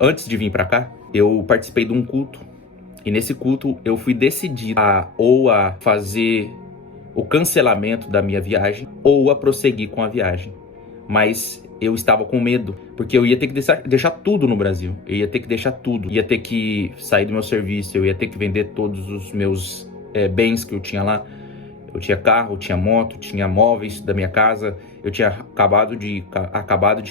Antes de vir para cá, eu participei de um culto. E nesse culto eu fui decidido a fazer o cancelamento da minha viagem ou a prosseguir com a viagem. Mas eu estava com medo, porque eu ia ter que deixar tudo no Brasil. Eu ia ter que deixar tudo. Ia ter que sair do meu serviço, eu ia ter que vender todos os meus bens que eu tinha lá. Eu tinha carro, tinha moto, tinha móveis da minha casa. Eu tinha acabado de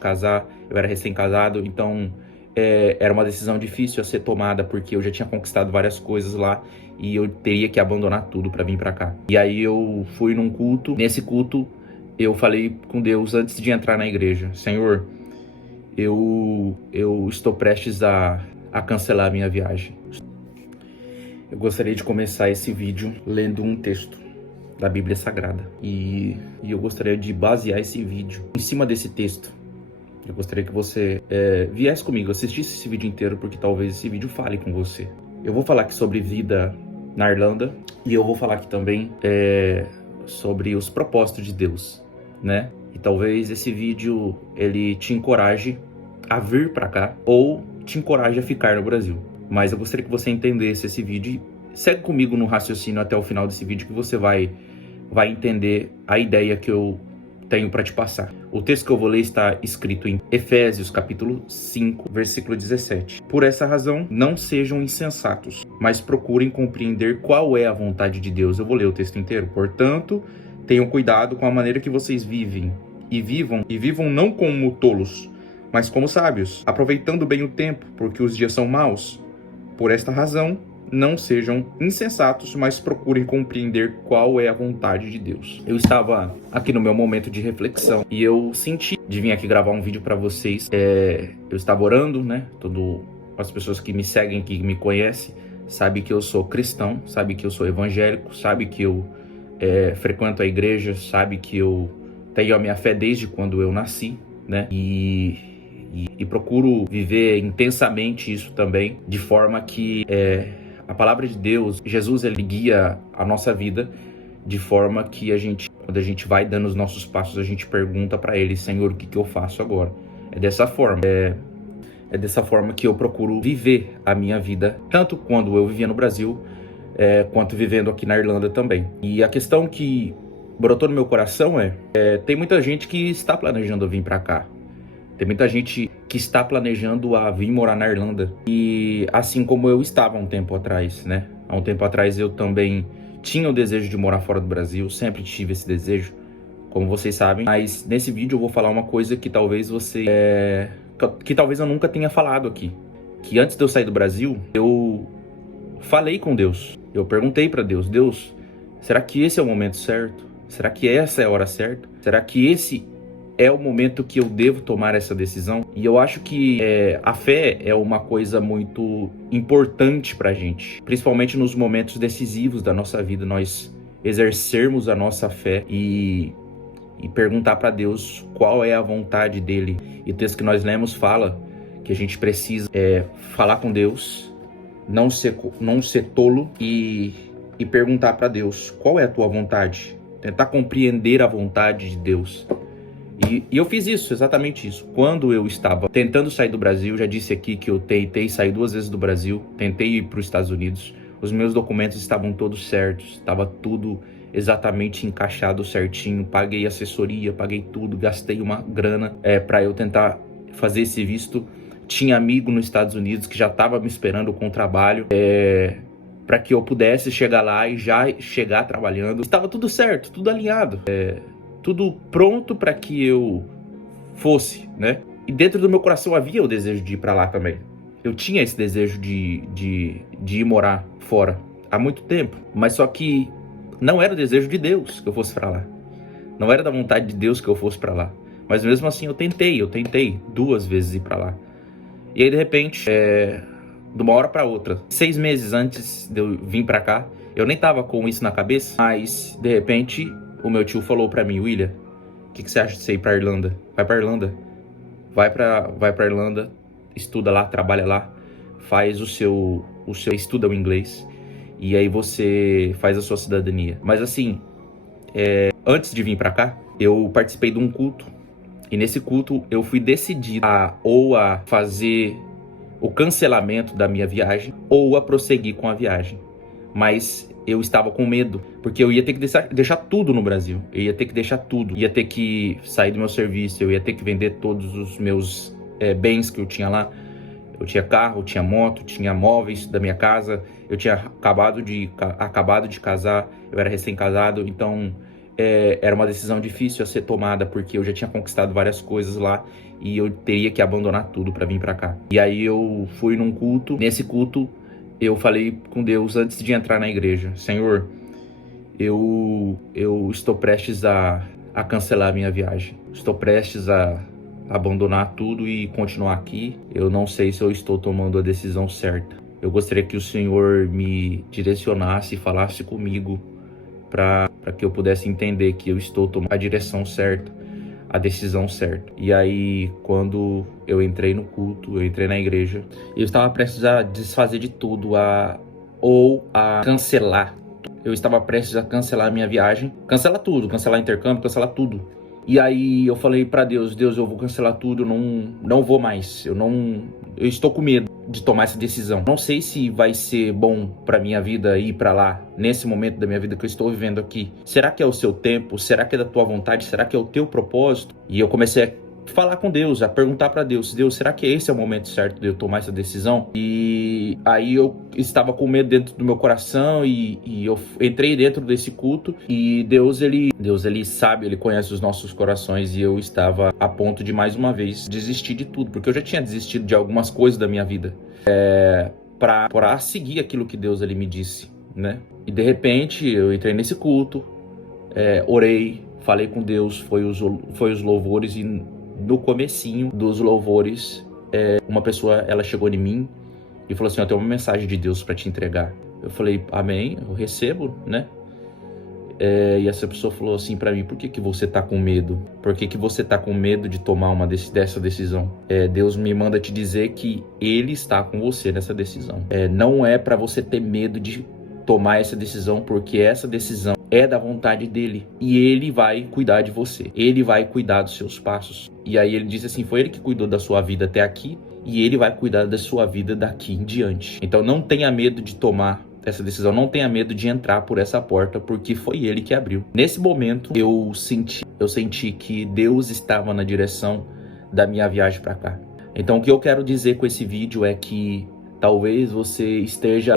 casar, eu era recém-casado, então era uma decisão difícil a ser tomada, porque eu já tinha conquistado várias coisas lá e eu teria que abandonar tudo para vir para cá. E aí eu fui num culto. Nesse culto eu falei com Deus antes de entrar na igreja: Senhor, eu estou prestes a cancelar a minha viagem. Eu gostaria de começar esse vídeo lendo um texto da Bíblia Sagrada. E eu gostaria de basear esse vídeo em cima desse texto. Eu gostaria que você viesse comigo, assistisse esse vídeo inteiro, porque talvez esse vídeo fale com você. Eu vou falar aqui sobre vida na Irlanda e eu vou falar aqui também sobre os propósitos de Deus, né? E talvez esse vídeo ele te encoraje a vir para cá ou te encoraje a ficar no Brasil. Mas eu gostaria que você entendesse esse vídeo. Segue comigo no raciocínio até o final desse vídeo que você vai entender a ideia que eu tenho para te passar. O texto que eu vou ler está escrito em Efésios capítulo 5, versículo 17. Por essa razão, não sejam insensatos, mas procurem compreender qual é a vontade de Deus. Eu vou ler o texto inteiro. Portanto, tenham cuidado com a maneira que vocês vivem e vivam não como tolos, mas como sábios, aproveitando bem o tempo, porque os dias são maus. Por esta razão, não sejam insensatos, mas procurem compreender qual é a vontade de Deus. Eu estava aqui no meu momento de reflexão e eu senti de vir aqui gravar um vídeo para vocês. Eu estava orando, né? As pessoas que me seguem, que me conhecem, sabem que eu sou cristão, sabem que eu sou evangélico, sabem que eu frequento a igreja, sabem que eu tenho a minha fé desde quando eu nasci, né? E procuro viver intensamente isso também, de forma que a palavra de Deus, Jesus, ele guia a nossa vida de forma que quando a gente vai dando os nossos passos, a gente pergunta para ele: Senhor, o que eu faço agora? É dessa forma. É dessa forma que eu procuro viver a minha vida, tanto quando eu vivia no Brasil, quanto vivendo aqui na Irlanda também. E a questão que brotou no meu coração tem muita gente que está planejando vir para cá. Tem muita gente que está planejando a vir morar na Irlanda. E assim como eu estava há um tempo atrás, né? Há um tempo atrás eu também tinha o desejo de morar fora do Brasil. Sempre tive esse desejo, como vocês sabem. Mas nesse vídeo eu vou falar uma coisa que talvez que talvez eu nunca tenha falado aqui. Que antes de eu sair do Brasil, eu falei com Deus. Eu perguntei para Deus: Deus, será que esse é o momento certo? Será que essa é a hora certa? Será que esse é o momento que eu devo tomar essa decisão? E eu acho que a fé é uma coisa muito importante pra gente, principalmente nos momentos decisivos da nossa vida, nós exercermos a nossa fé e perguntar para Deus qual é a vontade dele. E o texto que nós lemos fala que a gente precisa falar com Deus, não ser tolo e perguntar para Deus qual é a tua vontade, tentar compreender a vontade de Deus. E eu fiz isso, exatamente isso. Quando eu estava tentando sair do Brasil, já disse aqui que eu tentei sair 2 vezes do Brasil, tentei ir para os Estados Unidos, os meus documentos estavam todos certos, estava tudo exatamente encaixado certinho, paguei assessoria, paguei tudo, gastei uma grana para eu tentar fazer esse visto. Tinha amigo nos Estados Unidos que já estava me esperando com trabalho, para que eu pudesse chegar lá e já chegar trabalhando. Estava tudo certo, tudo alinhado. Tudo pronto para que eu fosse, né? E dentro do meu coração havia o desejo de ir para lá também. Eu tinha esse desejo de ir morar fora há muito tempo, mas só que não era o desejo de Deus que eu fosse para lá. Não era da vontade de Deus que eu fosse para lá. Mas mesmo assim eu tentei 2 vezes ir para lá. E aí de repente, de uma hora para outra, 6 meses antes de eu vir para cá, eu nem tava com isso na cabeça, mas de repente o meu tio falou pra mim: William, o que você acha de você ir pra Irlanda? Vai pra Irlanda. Vai pra Irlanda, estuda lá, trabalha lá, faz estuda o inglês, e aí você faz a sua cidadania. Mas assim, antes de vir pra cá, eu participei de um culto, e nesse culto eu fui decidido a fazer o cancelamento da minha viagem ou a prosseguir com a viagem. Mas eu estava com medo, porque eu ia ter que deixar tudo no Brasil. Eu ia ter que deixar tudo. Ia ter que sair do meu serviço, eu ia ter que vender todos os meus bens que eu tinha lá. Eu tinha carro, tinha moto, tinha móveis da minha casa. Eu tinha acabado de casar, eu era recém-casado, então era uma decisão difícil a ser tomada, porque eu já tinha conquistado várias coisas lá e eu teria que abandonar tudo para vir para cá. E aí eu fui num culto. Nesse culto eu falei com Deus antes de entrar na igreja: Senhor, eu estou prestes a cancelar a minha viagem. Estou prestes a abandonar tudo e continuar aqui. Eu não sei se eu estou tomando a decisão certa. Eu gostaria que o Senhor me direcionasse e falasse comigo para que eu pudesse entender que eu estou tomando a direção certa, a decisão certa. E aí, quando eu entrei no culto, eu entrei na igreja, eu estava prestes a desfazer de tudo, ou a cancelar. Eu estava prestes a cancelar a minha viagem, cancelar tudo, cancelar intercâmbio, cancelar tudo. E aí eu falei para Deus: Deus, eu vou cancelar tudo, não vou mais. Eu estou com medo de tomar essa decisão. Não sei se vai ser bom para minha vida ir para lá, nesse momento da minha vida que eu estou vivendo aqui. Será que é o seu tempo? Será que é da tua vontade? Será que é o teu propósito? E eu comecei a falar com Deus, a perguntar para Deus: Deus, será que esse é o momento certo de eu tomar essa decisão? E aí eu estava com medo dentro do meu coração e eu entrei dentro desse culto e Deus ele sabe, ele conhece os nossos corações, e eu estava a ponto de mais uma vez desistir de tudo, porque eu já tinha desistido de algumas coisas da minha vida para seguir aquilo que Deus ele me disse, né? E de repente eu entrei nesse culto, orei, falei com Deus, foi os louvores, e no comecinho dos louvores, uma pessoa, ela chegou em mim e falou assim: eu tenho uma mensagem de Deus para te entregar. Eu falei: amém, eu recebo, né? E essa pessoa falou assim para mim: por que você tá com medo? Por que você tá com medo de tomar dessa decisão? Deus me manda te dizer que Ele está com você nessa decisão. Não é para você ter medo de tomar essa decisão, porque essa decisão é da vontade dele, e ele vai cuidar de você, ele vai cuidar dos seus passos. E aí ele disse assim: foi ele que cuidou da sua vida até aqui, e ele vai cuidar da sua vida daqui em diante. Então não tenha medo de tomar essa decisão, não tenha medo de entrar por essa porta, porque foi ele que abriu. Nesse momento eu senti que Deus estava na direção da minha viagem para cá. Então o que eu quero dizer com esse vídeo é que talvez você esteja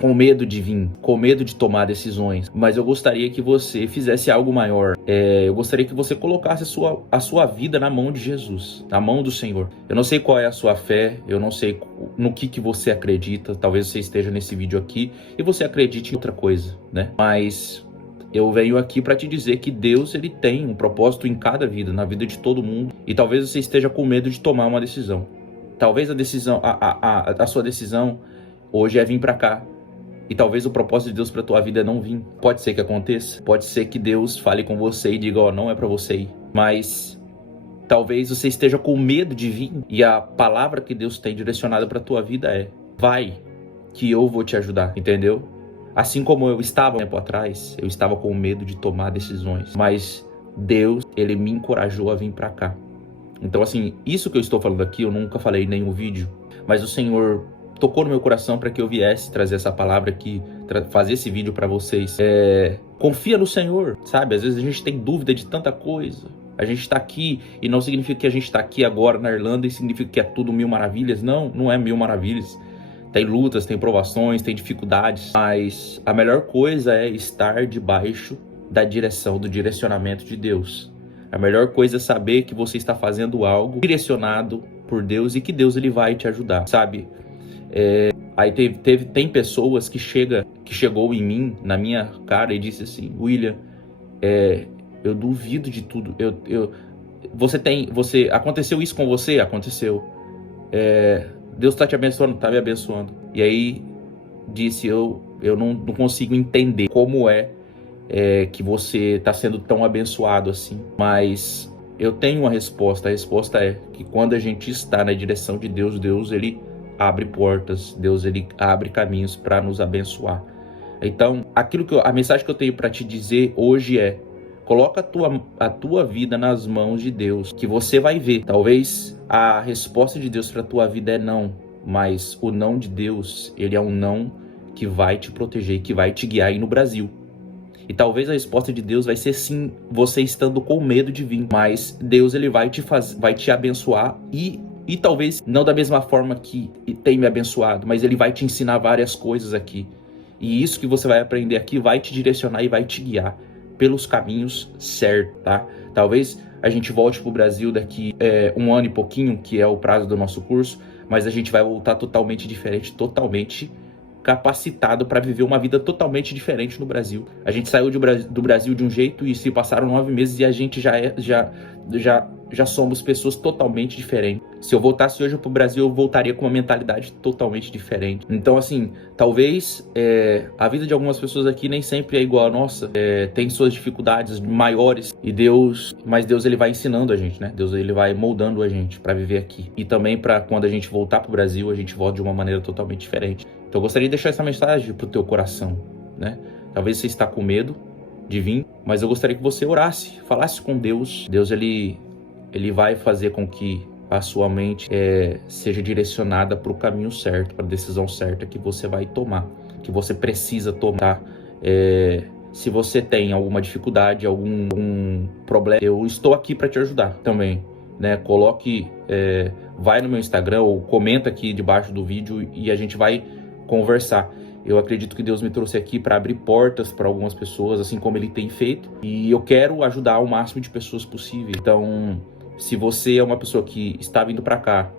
com medo de vir, com medo de tomar decisões, mas eu gostaria que você fizesse algo maior. Eu gostaria que você colocasse a sua vida na mão de Jesus, na mão do Senhor. Eu não sei qual é a sua fé, eu não sei no que você acredita. Talvez você esteja nesse vídeo aqui e você acredite em outra coisa, né? Mas eu venho aqui para te dizer que Deus ele tem um propósito em cada vida, na vida de todo mundo, e talvez você esteja com medo de tomar uma decisão. Talvez a sua decisão hoje é vir para cá. E talvez o propósito de Deus para tua vida é não vir. Pode ser que aconteça. Pode ser que Deus fale com você e diga: não é para você ir. Mas talvez você esteja com medo de vir. E a palavra que Deus tem direcionada para tua vida é: vai, que eu vou te ajudar. Entendeu? Assim como eu estava tempo atrás, eu estava com medo de tomar decisões. Mas Deus, ele me encorajou a vir para cá. Então assim, isso que eu estou falando aqui, eu nunca falei em nenhum vídeo. Mas o Senhor tocou no meu coração para que eu viesse trazer essa palavra aqui, fazer esse vídeo para vocês. Confia no Senhor, sabe? Às vezes a gente tem dúvida de tanta coisa. A gente está aqui e não significa que a gente está aqui agora na Irlanda e significa que é tudo mil maravilhas. Não, não é mil maravilhas. Tem lutas, tem provações, tem dificuldades. Mas a melhor coisa é estar debaixo da direção, do direcionamento de Deus. A melhor coisa é saber que você está fazendo algo direcionado por Deus e que Deus ele vai te ajudar, sabe? Aí tem pessoas que chegou em mim, na minha cara, e disse assim: William, eu duvido de tudo. Aconteceu isso com você? Aconteceu. Deus está te abençoando? Está me abençoando. E aí disse: eu não consigo entender como que você está sendo tão abençoado assim. Mas eu tenho uma resposta. A resposta é que quando a gente está na direção de Deus, Deus ele abre portas, Deus ele abre caminhos para nos abençoar. Então, a mensagem que eu tenho para te dizer hoje é: coloca a tua vida nas mãos de Deus, que você vai ver. Talvez a resposta de Deus para tua vida é não, mas o não de Deus, ele é um não que vai te proteger, que vai te guiar aí no Brasil. E talvez a resposta de Deus vai ser sim, você estando com medo de vir, mas Deus ele vai te abençoar e talvez não da mesma forma que tem me abençoado, mas ele vai te ensinar várias coisas aqui. E isso que você vai aprender aqui vai te direcionar e vai te guiar pelos caminhos certos, tá? Talvez a gente volte pro Brasil daqui 1 ano e pouquinho, que é o prazo do nosso curso, mas a gente vai voltar totalmente diferente, totalmente capacitado para viver uma vida totalmente diferente no Brasil. A gente saiu do Brasil de um jeito e se passaram 9 meses e a gente já somos pessoas totalmente diferentes. Se eu voltasse hoje pro Brasil, eu voltaria com uma mentalidade totalmente diferente. Então, assim, talvez a vida de algumas pessoas aqui nem sempre é igual a nossa. Tem suas dificuldades maiores mas Deus ele vai ensinando a gente, né? Deus ele vai moldando a gente para viver aqui. E também para quando a gente voltar pro Brasil, a gente volta de uma maneira totalmente diferente. Então eu gostaria de deixar essa mensagem pro teu coração, né? Talvez você está com medo de vir, mas eu gostaria que você orasse, falasse com Deus. Deus ele vai fazer com que a sua mente seja direcionada para o caminho certo, para a decisão certa que você vai tomar, que você precisa tomar, tá? Se você tem alguma dificuldade, algum problema, eu estou aqui para te ajudar também, né? Vai no meu Instagram ou comenta aqui debaixo do vídeo e a gente vai conversar. Eu acredito que Deus me trouxe aqui para abrir portas para algumas pessoas, assim como Ele tem feito, e eu quero ajudar o máximo de pessoas possível. Então, se você é uma pessoa que está vindo para cá,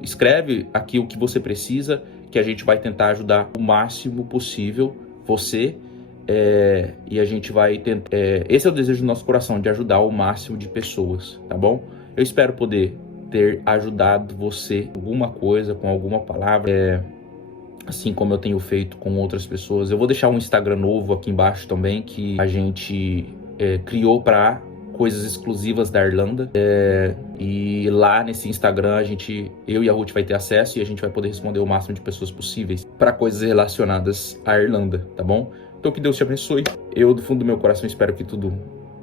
escreve aqui o que você precisa, que a gente vai tentar ajudar o máximo possível você, e a gente vai tentar. Esse é o desejo do nosso coração, de ajudar o máximo de pessoas, tá bom? Eu espero poder ter ajudado você com alguma coisa, com alguma palavra, assim como eu tenho feito com outras pessoas. Eu vou deixar um Instagram novo aqui embaixo também, que a gente criou para coisas exclusivas da Irlanda, e lá nesse Instagram eu e a Ruth vai ter acesso e a gente vai poder responder o máximo de pessoas possíveis para coisas relacionadas à Irlanda, tá bom? Então que Deus te abençoe. Eu do fundo do meu coração espero que tudo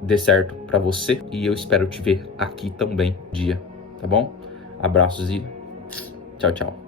dê certo para você e eu espero te ver aqui também um dia, tá bom? Abraços e tchau, tchau.